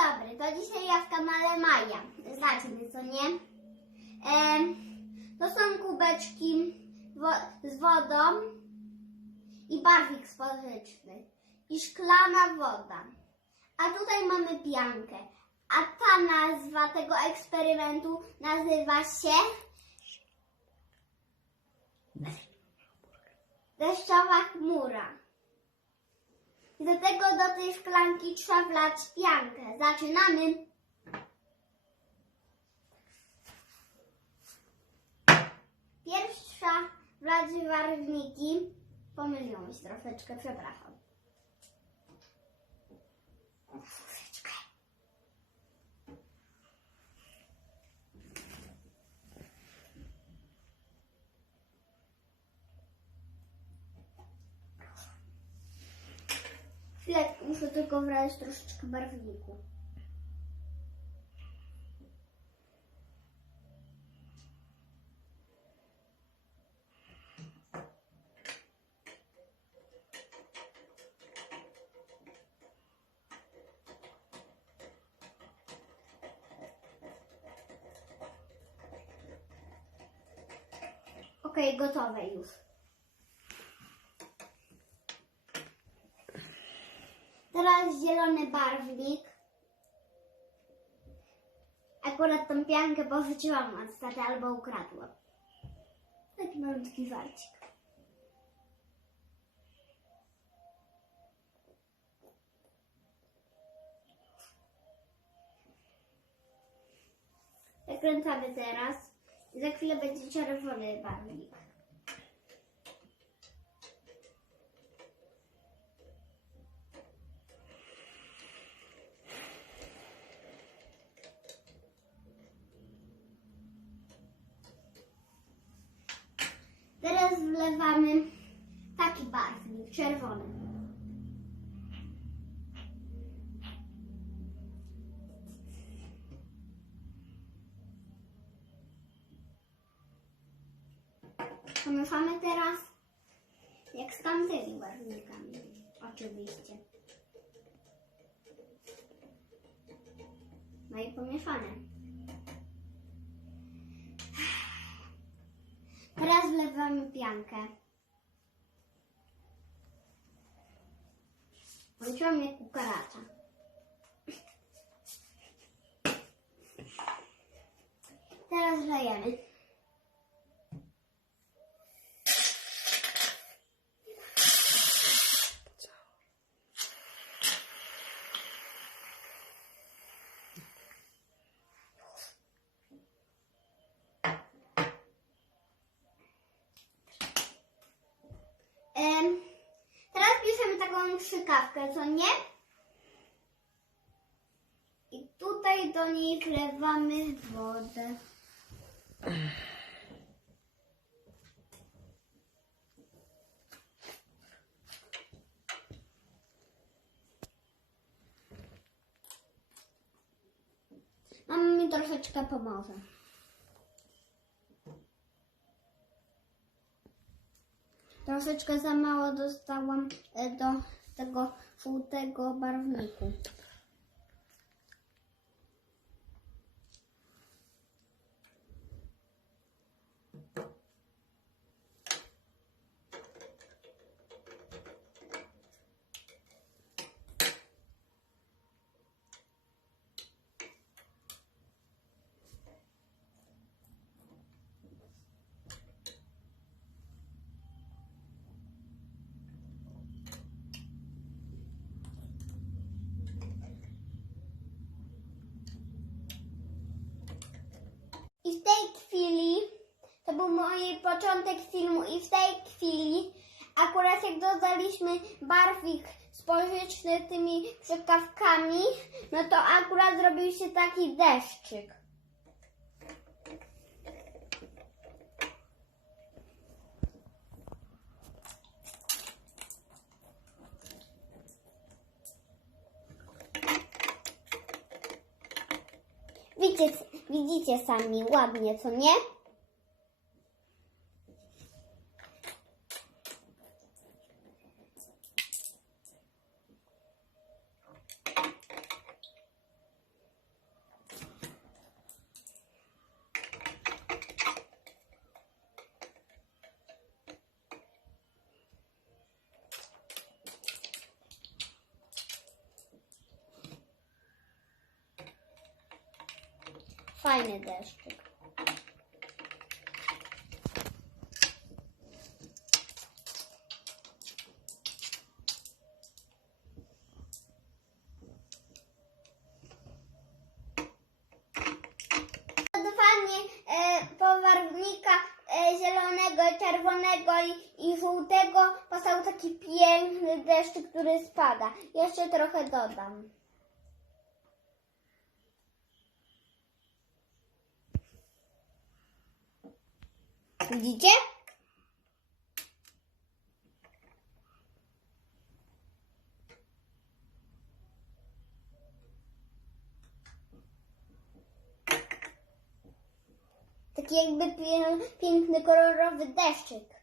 dobry, to dzisiaj ja w kanale Maja. Znacie mnie, co nie? To są kubeczki z wodą i barwnik spożywczy i szklana woda. A tutaj mamy piankę. A ta nazwa tego eksperymentu nazywa się deszczowa chmura. I do tego do tej szklanki trzeba wlać piankę. Zaczynamy. Pierwsza wlać barwniki. Pomyliłam się troszeczkę, przepraszam. Troszeczkę. Chwilę, muszę tylko wlać troszeczkę barwniku. Okej, gotowe już. Teraz zielony barwnik. Akurat tą piankę porzuciłam od taty albo ukradłam. Taki malutki żarcik. Zakręcamy teraz i za chwilę będzie czerwony barwnik. Teraz wlewamy taki barwnik, czerwony. Pomieszamy teraz jak z tamtymi barwnikami, oczywiście. No i pomieszane. Teraz wlewamy piankę. Włączyłam jak kukaracza. Teraz lejemy. Teraz bierzemy taką strzykawkę, co nie? I tutaj do niej wlewamy wodę. Mama mi troszeczkę pomoże. Troszeczkę za mało dostałam do tego żółtego barwniku. I w tej chwili, to był mój początek filmu i w tej chwili, akurat jak dodaliśmy barwnik spożywczy tymi strzykawkami, no to akurat zrobił się taki deszczyk. Widzicie sami, ładnie, co nie? Fajny deszczyk. Dodawanie pobarwnika zielonego, czerwonego i żółtego powstał taki piękny deszczyk, który spada. Jeszcze trochę dodam. Widzicie? Taki jakby piękny, kolorowy deszczyk.